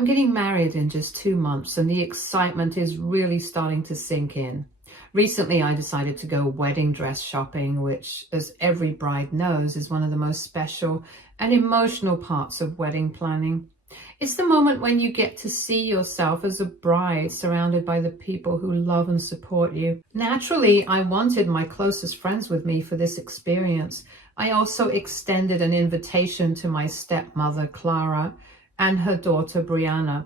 I'm getting married in just 2 months and the excitement is really starting to sink in. Recently, I decided to go wedding dress shopping, which, as every bride knows, is one of the most special and emotional parts of wedding planning. It's the moment when you get to see yourself as a bride surrounded by the people who love and support you. Naturally, I wanted my closest friends with me for this experience. I also extended an invitation to my stepmother, Clara, and her daughter, Brianna.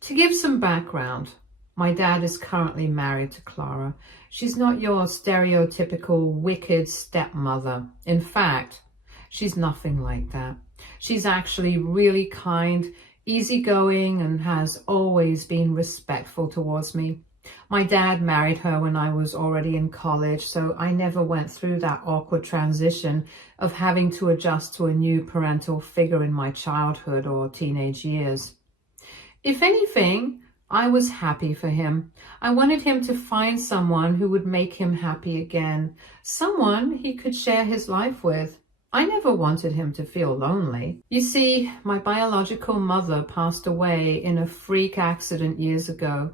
To give some background, my dad is currently married to Clara. She's not your stereotypical wicked stepmother. In fact, she's nothing like that. She's actually really kind, easygoing, and has always been respectful towards me. My dad married her when I was already in college, so I never went through that awkward transition of having to adjust to a new parental figure in my childhood or teenage years. If anything, I was happy for him. I wanted him to find someone who would make him happy again, someone he could share his life with. I never wanted him to feel lonely. You see, my biological mother passed away in a freak accident years ago.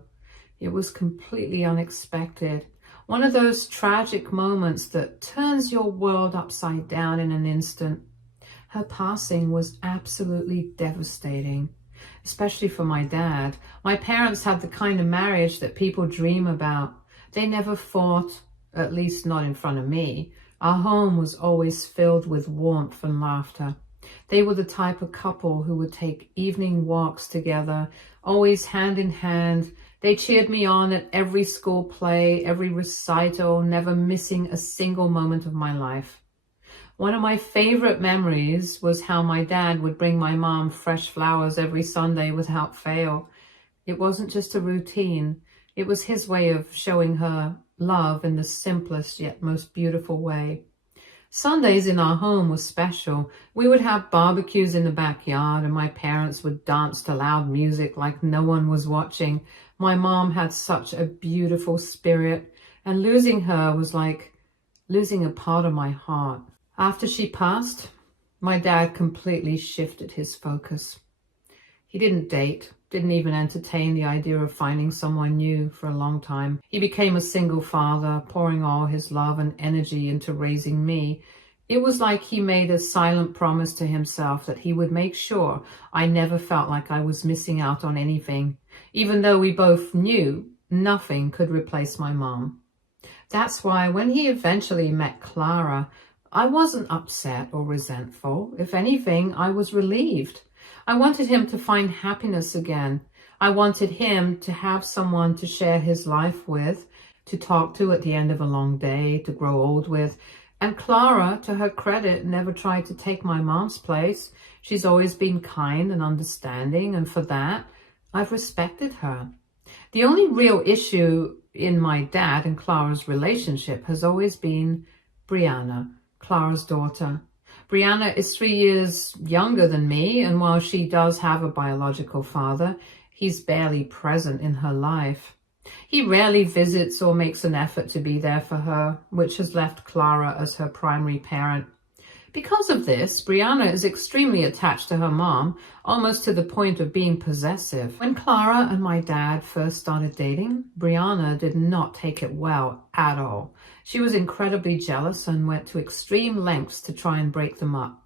It was completely unexpected. One of those tragic moments that turns your world upside down in an instant. Her passing was absolutely devastating, especially for my dad. My parents had the kind of marriage that people dream about. They never fought, at least not in front of me. Our home was always filled with warmth and laughter. They were the type of couple who would take evening walks together, always hand in hand. They cheered me on at every school play, every recital, never missing a single moment of my life. One of my favorite memories was how my dad would bring my mom fresh flowers every Sunday without fail. It wasn't just a routine. It was his way of showing her love in the simplest yet most beautiful way. Sundays in our home were special. We would have barbecues in the backyard and my parents would dance to loud music like no one was watching. My mom had such a beautiful spirit, and losing her was like losing a part of my heart. After she passed, my dad completely shifted his focus. He didn't date, didn't even entertain the idea of finding someone new for a long time. He became a single father, pouring all his love and energy into raising me. It was like he made a silent promise to himself that he would make sure I never felt like I was missing out on anything, even though we both knew nothing could replace my mom. That's why when he eventually met Clara, I wasn't upset or resentful. If anything, I was relieved. I wanted him to find happiness again. I wanted him to have someone to share his life with, to talk to at the end of a long day, to grow old with. And Clara, to her credit, never tried to take my mom's place. She's always been kind and understanding, and for that, I've respected her. The only real issue in my dad and Clara's relationship has always been Brianna, Clara's daughter. Brianna is 3 years younger than me, and while she does have a biological father, he's barely present in her life. He rarely visits or makes an effort to be there for her, which has left Clara as her primary parent. Because of this, Brianna is extremely attached to her mom, almost to the point of being possessive. When Clara and my dad first started dating, Brianna did not take it well at all. She was incredibly jealous and went to extreme lengths to try and break them up.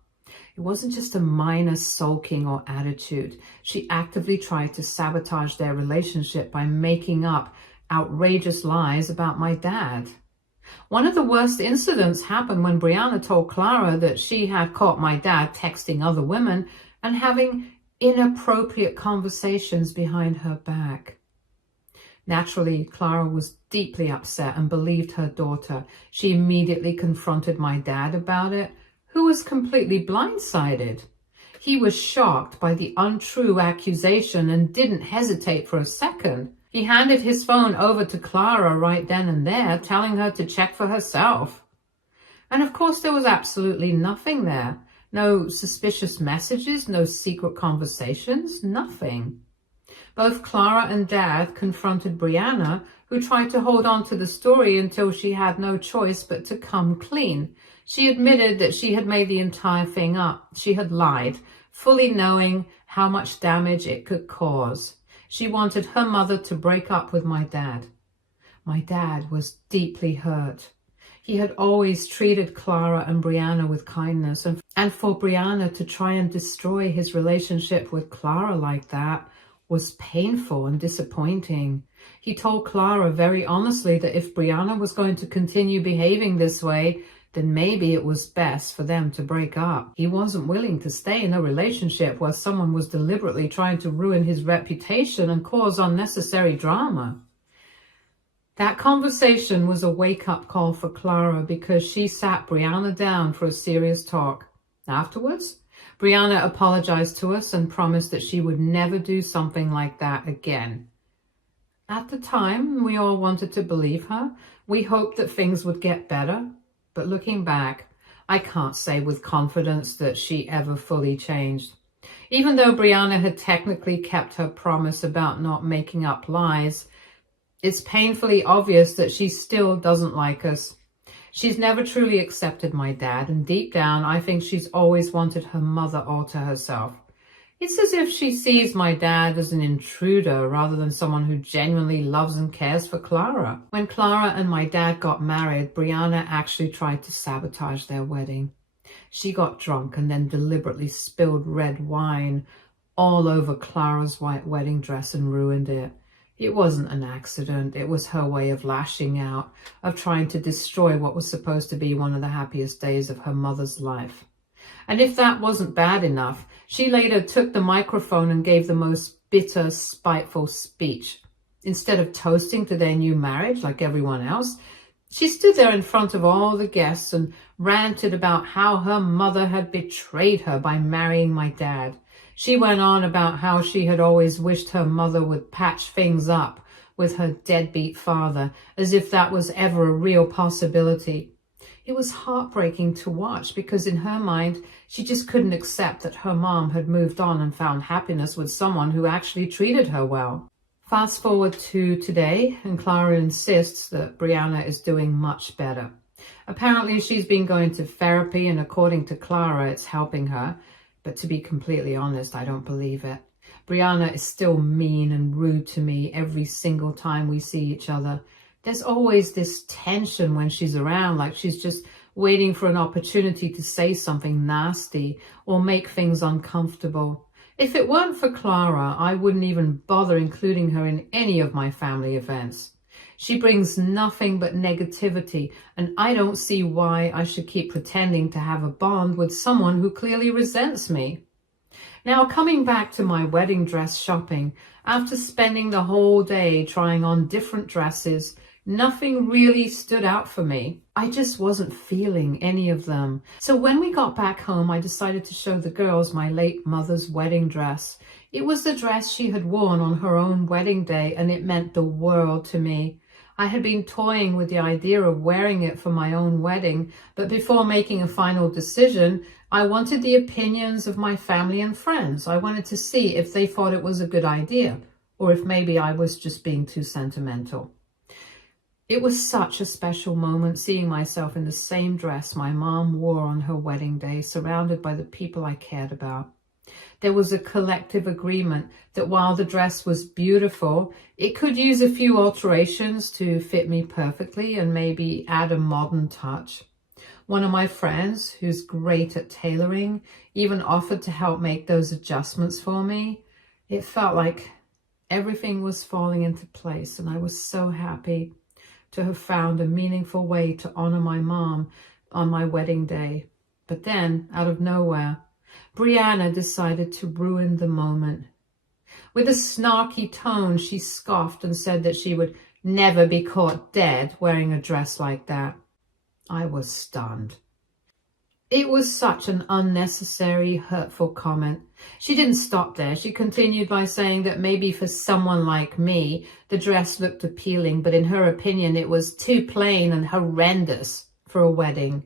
It wasn't just a minor sulking or attitude. She actively tried to sabotage their relationship by making up outrageous lies about my dad. One of the worst incidents happened when Brianna told Clara that she had caught my dad texting other women and having inappropriate conversations behind her back. Naturally, Clara was deeply upset and believed her daughter. She immediately confronted my dad about it, who was completely blindsided. He was shocked by the untrue accusation and didn't hesitate for a second. He handed his phone over to Clara right then and there, telling her to check for herself. And of course, there was absolutely nothing there. No suspicious messages, no secret conversations, nothing. Both Clara and Dad confronted Brianna, who tried to hold on to the story until she had no choice but to come clean. She admitted that she had made the entire thing up. She had lied, fully knowing how much damage it could cause. She wanted her mother to break up with my dad. My dad was deeply hurt. He had always treated Clara and Brianna with kindness, and for Brianna to try and destroy his relationship with Clara like that was painful and disappointing. He told Clara very honestly that if Brianna was going to continue behaving this way, then maybe it was best for them to break up. He wasn't willing to stay in a relationship where someone was deliberately trying to ruin his reputation and cause unnecessary drama. That conversation was a wake-up call for Clara because she sat Brianna down for a serious talk. Afterwards, Brianna apologized to us and promised that she would never do something like that again. At the time, we all wanted to believe her. We hoped that things would get better. But looking back, I can't say with confidence that she ever fully changed. Even though Brianna had technically kept her promise about not making up lies, it's painfully obvious that she still doesn't like us. She's never truly accepted my dad, and deep down, I think she's always wanted her mother all to herself. It's as if she sees my dad as an intruder rather than someone who genuinely loves and cares for Clara. When Clara and my dad got married, Brianna actually tried to sabotage their wedding. She got drunk and then deliberately spilled red wine all over Clara's white wedding dress and ruined it. It wasn't an accident. It was her way of lashing out, of trying to destroy what was supposed to be one of the happiest days of her mother's life. And if that wasn't bad enough, she later took the microphone and gave the most bitter, spiteful speech. Instead of toasting to their new marriage like everyone else, she stood there in front of all the guests and ranted about how her mother had betrayed her by marrying my dad. She went on about how she had always wished her mother would patch things up with her deadbeat father, as if that was ever a real possibility. It was heartbreaking to watch because in her mind, she just couldn't accept that her mom had moved on and found happiness with someone who actually treated her well. Fast forward to today, and Clara insists that Brianna is doing much better. Apparently, she's been going to therapy, and according to Clara, it's helping her. But to be completely honest, I don't believe it. Brianna is still mean and rude to me every single time we see each other. There's always this tension when she's around, like she's just waiting for an opportunity to say something nasty or make things uncomfortable. If it weren't for Clara, I wouldn't even bother including her in any of my family events. She brings nothing but negativity, and I don't see why I should keep pretending to have a bond with someone who clearly resents me. Now, coming back to my wedding dress shopping, after spending the whole day trying on different dresses, nothing really stood out for me. I just wasn't feeling any of them. So when we got back home, I decided to show the girls my late mother's wedding dress. It was the dress she had worn on her own wedding day, and it meant the world to me. I had been toying with the idea of wearing it for my own wedding, but before making a final decision, I wanted the opinions of my family and friends. I wanted to see if they thought it was a good idea, or if maybe I was just being too sentimental. It was such a special moment seeing myself in the same dress my mom wore on her wedding day, surrounded by the people I cared about. There was a collective agreement that while the dress was beautiful, it could use a few alterations to fit me perfectly and maybe add a modern touch. One of my friends, who's great at tailoring, even offered to help make those adjustments for me. It felt like everything was falling into place, and I was so happy to have found a meaningful way to honor my mom on my wedding day. But then, out of nowhere, Brianna decided to ruin the moment. With a snarky tone, she scoffed and said that she would never be caught dead wearing a dress like that. I was stunned. It was such an unnecessary, hurtful comment. She didn't stop there. She continued by saying that maybe for someone like me, the dress looked appealing, but in her opinion, it was too plain and horrendous for a wedding.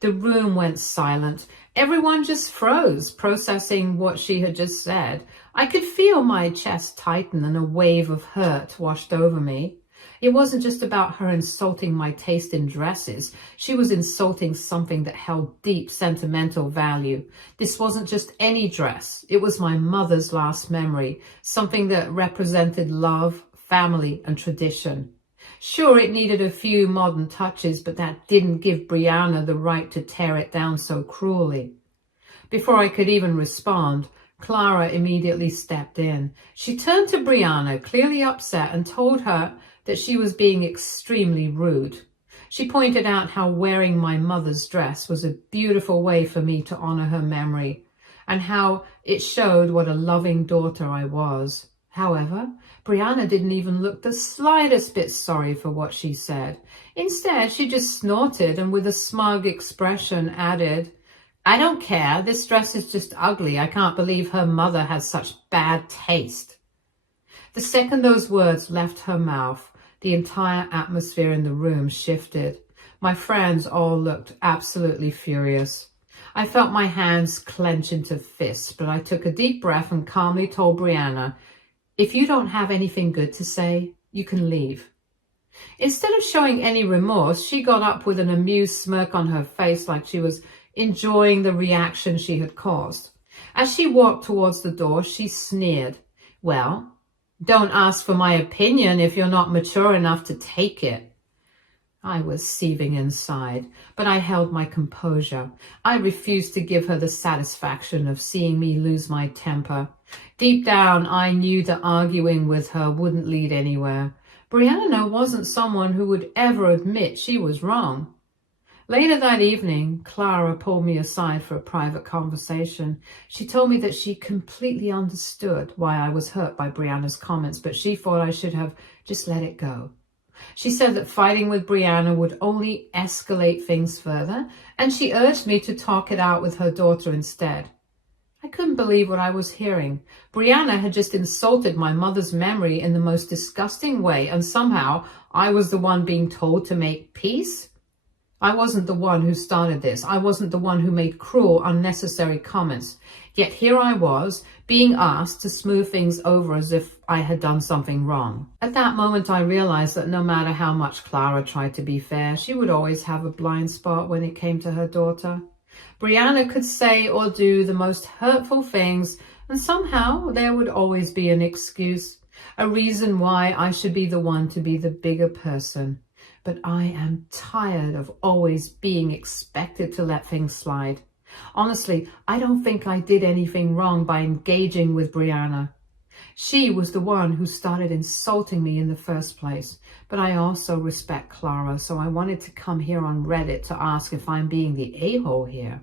The room went silent. Everyone just froze, processing what she had just said. I could feel my chest tighten and a wave of hurt washed over me. It wasn't just about her insulting my taste in dresses. She was insulting something that held deep sentimental value. This wasn't just any dress. It was my mother's last memory, something that represented love, family, and tradition. Sure, it needed a few modern touches, but that didn't give Brianna the right to tear it down so cruelly. Before I could even respond, Clara immediately stepped in. She turned to Brianna, clearly upset, and told her that she was being extremely rude. She pointed out how wearing my mother's dress was a beautiful way for me to honor her memory, and how it showed what a loving daughter I was. However, Brianna didn't even look the slightest bit sorry for what she said. Instead, she just snorted and with a smug expression added, "I don't care, this dress is just ugly. I can't believe her mother has such bad taste." The second those words left her mouth, the entire atmosphere in the room shifted. My friends all looked absolutely furious. I felt my hands clench into fists, but I took a deep breath and calmly told Brianna, "If you don't have anything good to say, you can leave." Instead of showing any remorse, she got up with an amused smirk on her face like she was enjoying the reaction she had caused. As she walked towards the door, she sneered, "Well, don't ask for my opinion if you're not mature enough to take it." I was seething inside, but I held my composure. I refused to give her the satisfaction of seeing me lose my temper. Deep down, I knew that arguing with her wouldn't lead anywhere. Brianna wasn't someone who would ever admit she was wrong. Later that evening, Clara pulled me aside for a private conversation. She told me that she completely understood why I was hurt by Brianna's comments, but she thought I should have just let it go. She said that fighting with Brianna would only escalate things further, and she urged me to talk it out with her daughter instead. I couldn't believe what I was hearing. Brianna had just insulted my mother's memory in the most disgusting way, and somehow I was the one being told to make peace? I wasn't the one who started this. I wasn't the one who made cruel, unnecessary comments. Yet here I was, being asked to smooth things over as if I had done something wrong. At that moment, I realized that no matter how much Clara tried to be fair, she would always have a blind spot when it came to her daughter. Brianna could say or do the most hurtful things, and somehow there would always be an excuse, a reason why I should be the one to be the bigger person. But I am tired of always being expected to let things slide. Honestly, I don't think I did anything wrong by engaging with Brianna. She was the one who started insulting me in the first place. But I also respect Clara, so I wanted to come here on Reddit to ask if I'm being the a-hole here.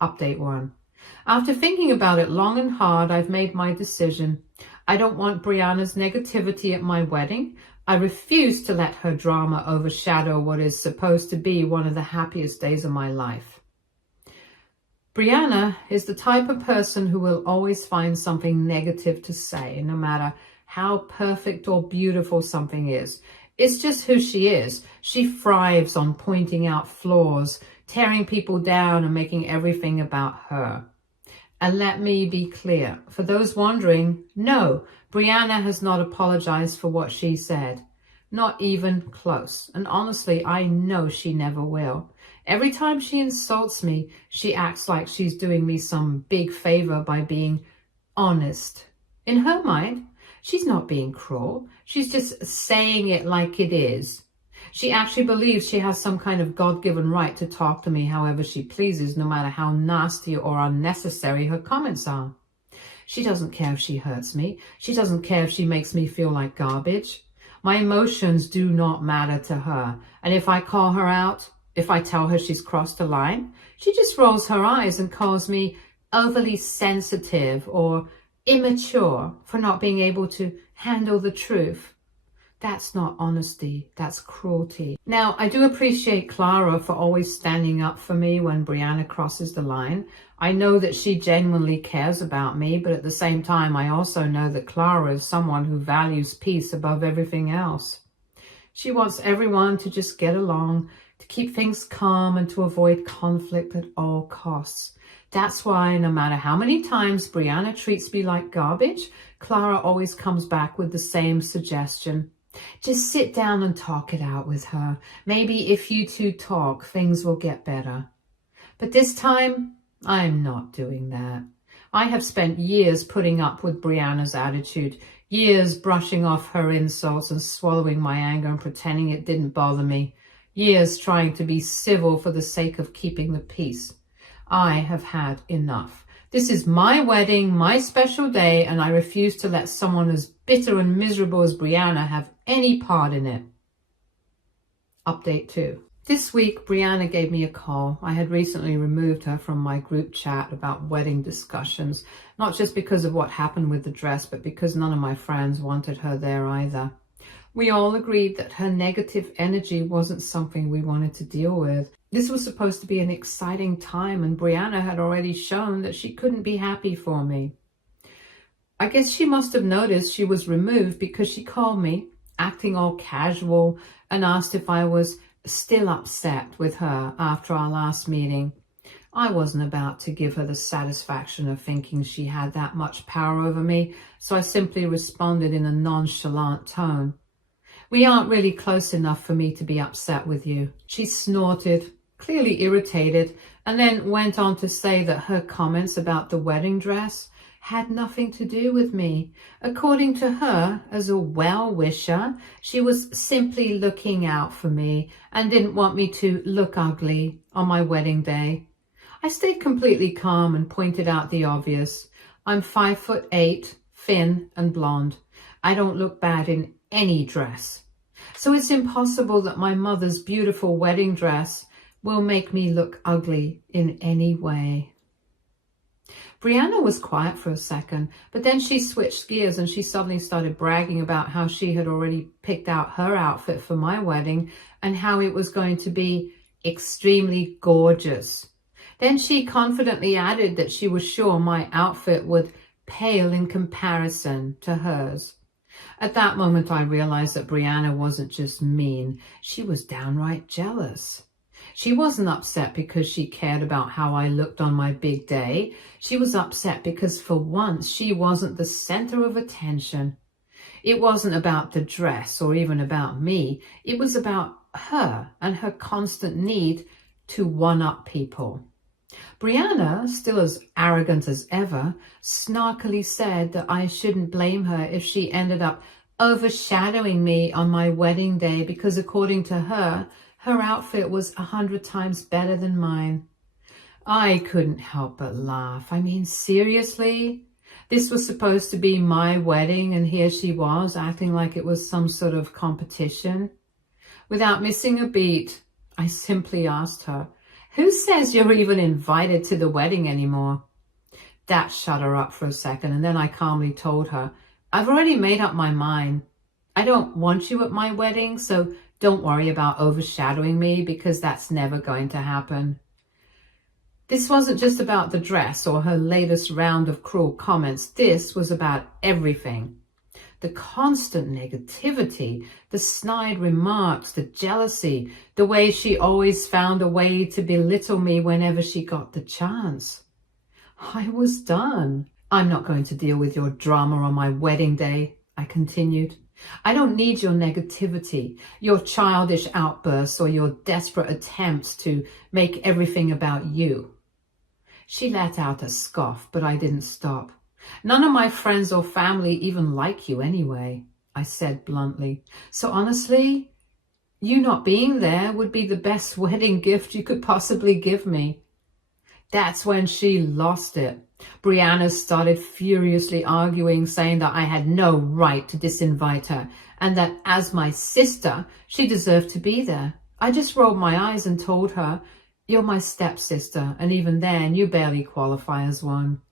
Update 1. After thinking about it long and hard, I've made my decision. I don't want Brianna's negativity at my wedding. I refuse to let her drama overshadow what is supposed to be one of the happiest days of my life. Brianna is the type of person who will always find something negative to say, no matter how perfect or beautiful something is. It's just who she is. She thrives on pointing out flaws, tearing people down, and making everything about her. And let me be clear, for those wondering, no, Brianna has not apologized for what she said. Not even close. And honestly, I know she never will. Every time she insults me, she acts like she's doing me some big favor by being honest. In her mind, she's not being cruel. She's just saying it like it is. She actually believes she has some kind of God-given right to talk to me however she pleases, no matter how nasty or unnecessary her comments are. She doesn't care if she hurts me. She doesn't care if she makes me feel like garbage. My emotions do not matter to her. And if I call her out, if I tell her she's crossed a line, she just rolls her eyes and calls me overly sensitive or immature for not being able to handle the truth. That's not honesty, that's cruelty. Now, I do appreciate Clara for always standing up for me when Brianna crosses the line. I know that she genuinely cares about me, but at the same time, I also know that Clara is someone who values peace above everything else. She wants everyone to just get along, to keep things calm, and to avoid conflict at all costs. That's why no matter how many times Brianna treats me like garbage, Clara always comes back with the same suggestion. Just sit down and talk it out with her. Maybe if you two talk, things will get better. But this time, I'm not doing that. I have spent years putting up with Brianna's attitude, years brushing off her insults and swallowing my anger and pretending it didn't bother me, years trying to be civil for the sake of keeping the peace. I have had enough. This is my wedding, my special day, and I refuse to let someone as bitter and miserable as Brianna have any part in it. Update 2. This week, Brianna gave me a call. I had recently removed her from my group chat about wedding discussions, not just because of what happened with the dress, but because none of my friends wanted her there either. We all agreed that her negative energy wasn't something we wanted to deal with. This was supposed to be an exciting time, and Brianna had already shown that she couldn't be happy for me. I guess she must have noticed she was removed because she called me, acting all casual, and asked if I was still upset with her after our last meeting. I wasn't about to give her the satisfaction of thinking she had that much power over me, so I simply responded in a nonchalant tone. We aren't really close enough for me to be upset with you. She snorted, clearly irritated, and then went on to say that her comments about the wedding dress had nothing to do with me. According to her, as a well-wisher, she was simply looking out for me and didn't want me to look ugly on my wedding day. I stayed completely calm and pointed out the obvious. I'm 5'8", thin and blonde. I don't look bad in any dress. So it's impossible that my mother's beautiful wedding dress will make me look ugly in any way. Brianna was quiet for a second, but then she switched gears and she suddenly started bragging about how she had already picked out her outfit for my wedding and how it was going to be extremely gorgeous. Then she confidently added that she was sure my outfit would pale in comparison to hers. At that moment, I realized that Brianna wasn't just mean, she was downright jealous. She wasn't upset because she cared about how I looked on my big day. She was upset because for once she wasn't the center of attention. It wasn't about the dress or even about me. It was about her and her constant need to one-up people. Brianna, still as arrogant as ever, snarkily said that I shouldn't blame her if she ended up overshadowing me on my wedding day because according to her, her outfit was 100 times better than mine. I couldn't help but laugh. I mean, seriously? This was supposed to be my wedding and here she was acting like it was some sort of competition. Without missing a beat, I simply asked her, "Who says you're even invited to the wedding anymore?" That shut her up for a second, and then I calmly told her, "I've already made up my mind. I don't want you at my wedding, so don't worry about overshadowing me because that's never going to happen." This wasn't just about the dress or her latest round of cruel comments. This was about everything. The constant negativity, the snide remarks, the jealousy, the way she always found a way to belittle me whenever she got the chance. I was done. "I'm not going to deal with your drama on my wedding day," I continued. "I don't need your negativity, your childish outbursts, or your desperate attempts to make everything about you." She let out a scoff, but I didn't stop. "None of my friends or family even like you anyway," I said bluntly. "So honestly, you not being there would be the best wedding gift you could possibly give me." That's when she lost it. Brianna started furiously arguing, saying that I had no right to disinvite her and that as my sister, she deserved to be there. I just rolled my eyes and told her, "You're my stepsister, and even then you barely qualify as one."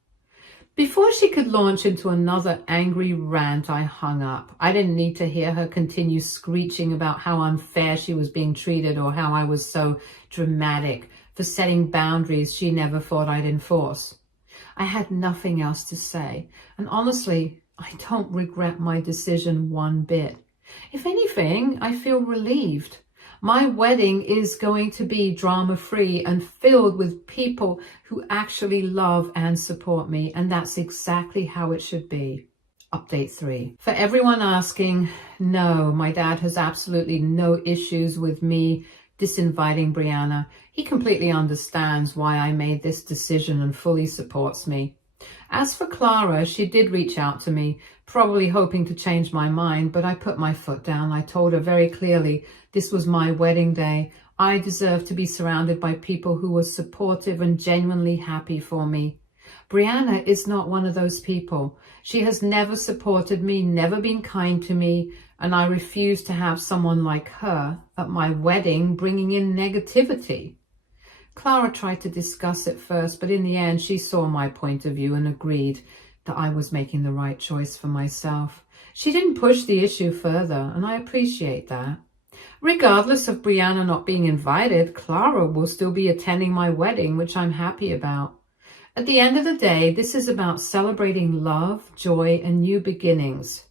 Before she could launch into another angry rant, I hung up. I didn't need to hear her continue screeching about how unfair she was being treated or how I was so dramatic for setting boundaries she never thought I'd enforce. I had nothing else to say, and honestly, I don't regret my decision one bit. If anything, I feel relieved. My wedding is going to be drama-free and filled with people who actually love and support me, and that's exactly how it should be. Update 3. For everyone asking, no, my dad has absolutely no issues with me disinviting Brianna. He completely understands why I made this decision and fully supports me. As for Clara, she did reach out to me, probably hoping to change my mind, but I put my foot down. I told her very clearly this was my wedding day. I deserve to be surrounded by people who were supportive and genuinely happy for me. Brianna is not one of those people. She has never supported me, never been kind to me, and I refuse to have someone like her at my wedding bringing in negativity. Clara tried to discuss it first, but in the end she saw my point of view and agreed that I was making the right choice for myself. She didn't push the issue further, and I appreciate that. Regardless of Brianna not being invited, Clara will still be attending my wedding, which I'm happy about. At the end of the day, this is about celebrating love, joy, and new beginnings.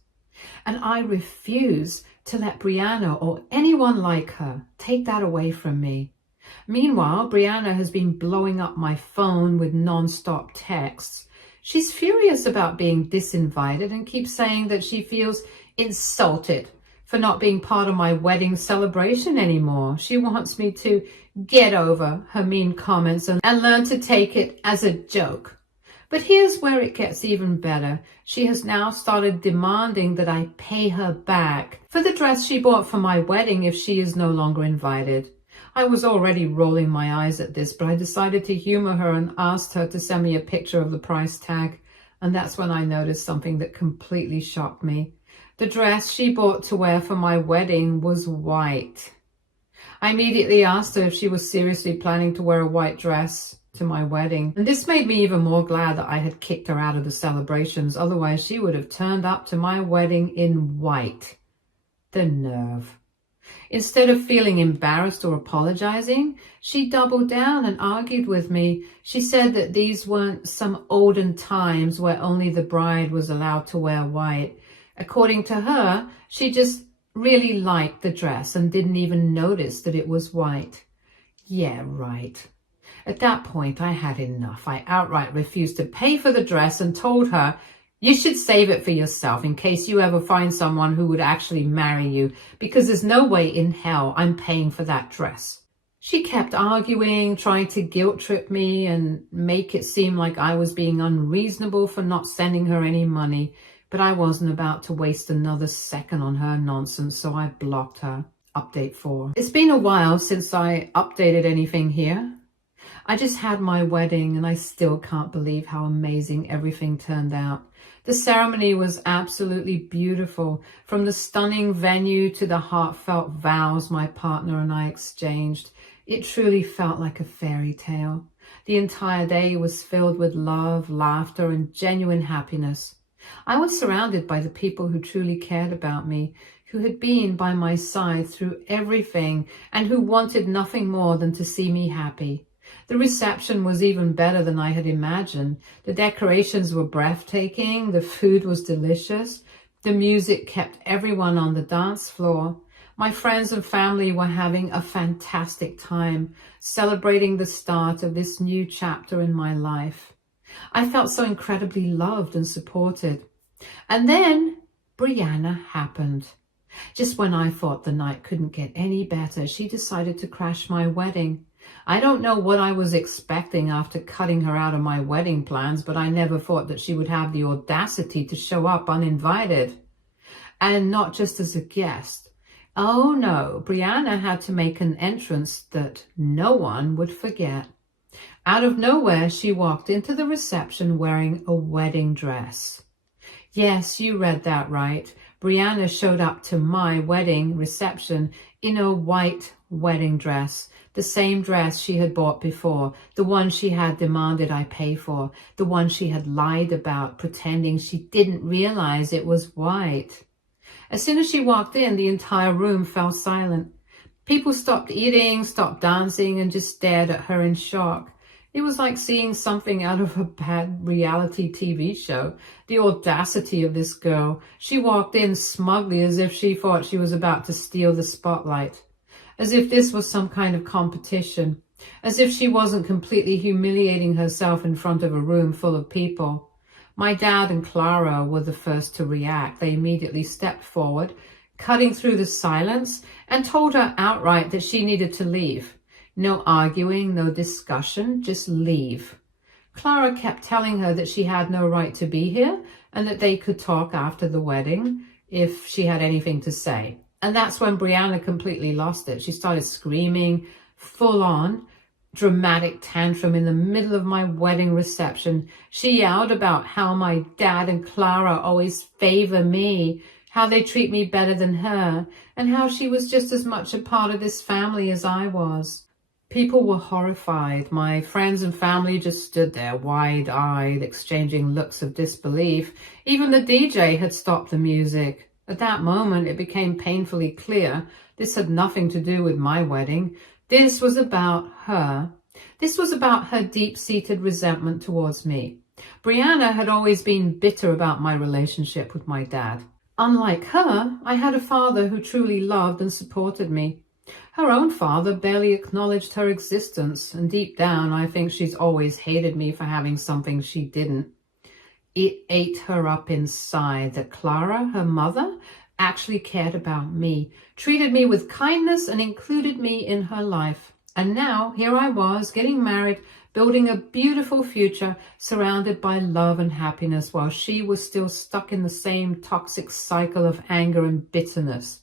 And I refuse to let Brianna or anyone like her take that away from me. Meanwhile, Brianna has been blowing up my phone with non-stop texts. She's furious about being disinvited and keeps saying that she feels insulted for not being part of my wedding celebration anymore. She wants me to get over her mean comments and learn to take it as a joke. But here's where it gets even better. She has now started demanding that I pay her back for the dress she bought for my wedding if she is no longer invited. I was already rolling my eyes at this, but I decided to humor her and asked her to send me a picture of the price tag. And that's when I noticed something that completely shocked me. The dress she bought to wear for my wedding was white. I immediately asked her if she was seriously planning to wear a white dress to my wedding. And this made me even more glad that I had kicked her out of the celebrations. Otherwise, she would have turned up to my wedding in white. The nerve. Instead of feeling embarrassed or apologizing, she doubled down and argued with me. She said that these weren't some olden times where only the bride was allowed to wear white. According to her, she just really liked the dress and didn't even notice that it was white. Yeah, right. At that point, I had enough. I outright refused to pay for the dress and told her, you should save it for yourself in case you ever find someone who would actually marry you, because there's no way in hell I'm paying for that dress. She kept arguing, trying to guilt trip me and make it seem like I was being unreasonable for not sending her any money. But I wasn't about to waste another second on her nonsense, so I blocked her. Update 4. It's been a while since I updated anything here. I just had my wedding and I still can't believe how amazing everything turned out. The ceremony was absolutely beautiful, from the stunning venue to the heartfelt vows my partner and I exchanged. It truly felt like a fairy tale. The entire day was filled with love, laughter, and genuine happiness. I was surrounded by the people who truly cared about me, who had been by my side through everything and who wanted nothing more than to see me happy. The reception was even better than I had imagined. The decorations were breathtaking, the food was delicious, the music kept everyone on the dance floor. My friends and family were having a fantastic time, celebrating the start of this new chapter in my life. I felt so incredibly loved and supported. And then Brianna happened. Just when I thought the night couldn't get any better, she decided to crash my wedding. I don't know what I was expecting after cutting her out of my wedding plans, but I never thought that she would have the audacity to show up uninvited. And not just as a guest. Oh no, Brianna had to make an entrance that no one would forget. Out of nowhere, she walked into the reception wearing a wedding dress. Yes, you read that right. Brianna showed up to my wedding reception in a white wedding dress, the same dress she had bought before, the one she had demanded I pay for, the one she had lied about, pretending she didn't realize it was white. As soon as she walked in, the entire room fell silent. People stopped eating, stopped dancing, and just stared at her in shock. It was like seeing something out of a bad reality TV show. The audacity of this girl. She walked in smugly as if she thought she was about to steal the spotlight. As if this was some kind of competition. As if she wasn't completely humiliating herself in front of a room full of people. My dad and Clara were the first to react. They immediately stepped forward, cutting through the silence, and told her outright that she needed to leave. No arguing, no discussion, just leave. Clara kept telling her that she had no right to be here and that they could talk after the wedding if she had anything to say. And that's when Brianna completely lost it. She started screaming, full on, dramatic tantrum in the middle of my wedding reception. She yelled about how my dad and Clara always favor me, how they treat me better than her, and how she was just as much a part of this family as I was. People were horrified. My friends and family just stood there, wide-eyed, exchanging looks of disbelief. Even the DJ had stopped the music. At that moment, it became painfully clear this had nothing to do with my wedding. This was about her. This was about her deep-seated resentment towards me. Brianna had always been bitter about my relationship with my dad. Unlike her, I had a father who truly loved and supported me. Her own father barely acknowledged her existence, and deep down, I think she's always hated me for having something she didn't. It ate her up inside that Clara, her mother, actually cared about me, treated me with kindness, and included me in her life. And now, here I was, getting married, building a beautiful future, surrounded by love and happiness, while she was still stuck in the same toxic cycle of anger and bitterness.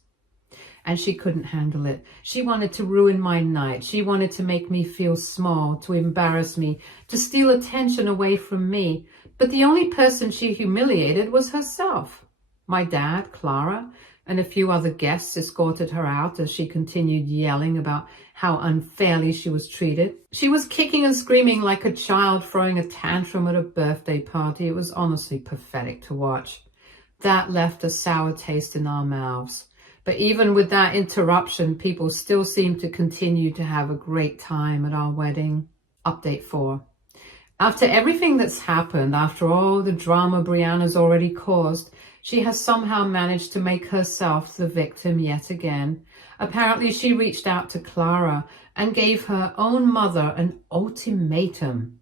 And she couldn't handle it. She wanted to ruin my night. She wanted to make me feel small, to embarrass me, to steal attention away from me. But the only person she humiliated was herself. My dad, Clara, and a few other guests escorted her out as she continued yelling about how unfairly she was treated. She was kicking and screaming like a child throwing a tantrum at a birthday party. It was honestly pathetic to watch. That left a sour taste in our mouths. But even with that interruption, people still seemed to continue to have a great time at our wedding. Update 4. After everything that's happened, after all the drama Brianna's already caused, she has somehow managed to make herself the victim yet again. Apparently, she reached out to Clara and gave her own mother an ultimatum.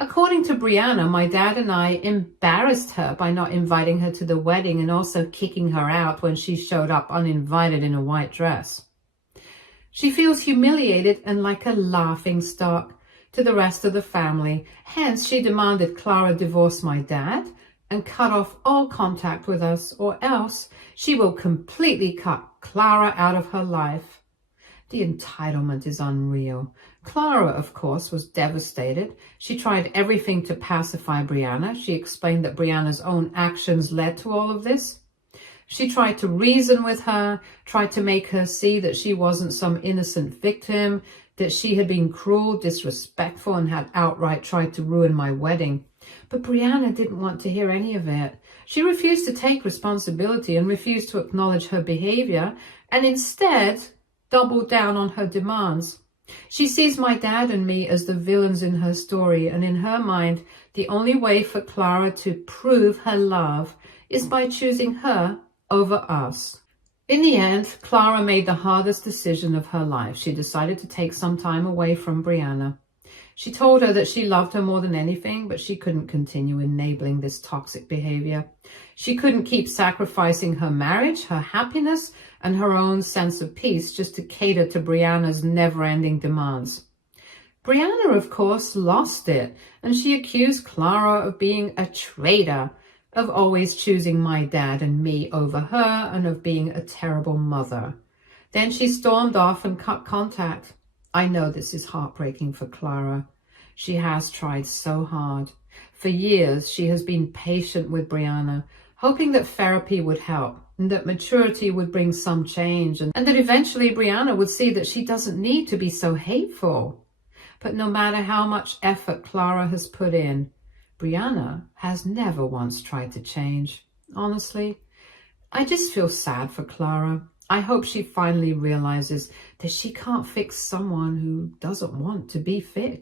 According to Brianna, my dad and I embarrassed her by not inviting her to the wedding and also kicking her out when she showed up uninvited in a white dress. She feels humiliated and like a laughingstock to the rest of the family. Hence, she demanded Clara divorce my dad and cut off all contact with us, or else she will completely cut Clara out of her life. The entitlement is unreal. Clara, of course, was devastated. She tried everything to pacify Brianna. She explained that Brianna's own actions led to all of this. She tried to reason with her, tried to make her see that she wasn't some innocent victim, that she had been cruel, disrespectful, and had outright tried to ruin my wedding. But Brianna didn't want to hear any of it. She refused to take responsibility and refused to acknowledge her behavior, and instead doubled down on her demands. She sees my dad and me as the villains in her story, and in her mind, the only way for Clara to prove her love is by choosing her over us. In the end, Clara made the hardest decision of her life. She decided to take some time away from Brianna. She told her that she loved her more than anything, but she couldn't continue enabling this toxic behavior. She couldn't keep sacrificing her marriage, her happiness, and her own sense of peace just to cater to Brianna's never-ending demands. Brianna, of course, lost it, and she accused Clara of being a traitor, of always choosing my dad and me over her, and of being a terrible mother. Then she stormed off and cut contact. I know this is heartbreaking for Clara. She has tried so hard. For years, she has been patient with Brianna, hoping that therapy would help, and that maturity would bring some change, and that eventually Brianna would see that she doesn't need to be so hateful. But no matter how much effort Clara has put in, Brianna has never once tried to change. Honestly, I just feel sad for Clara. I hope she finally realizes that she can't fix someone who doesn't want to be fixed.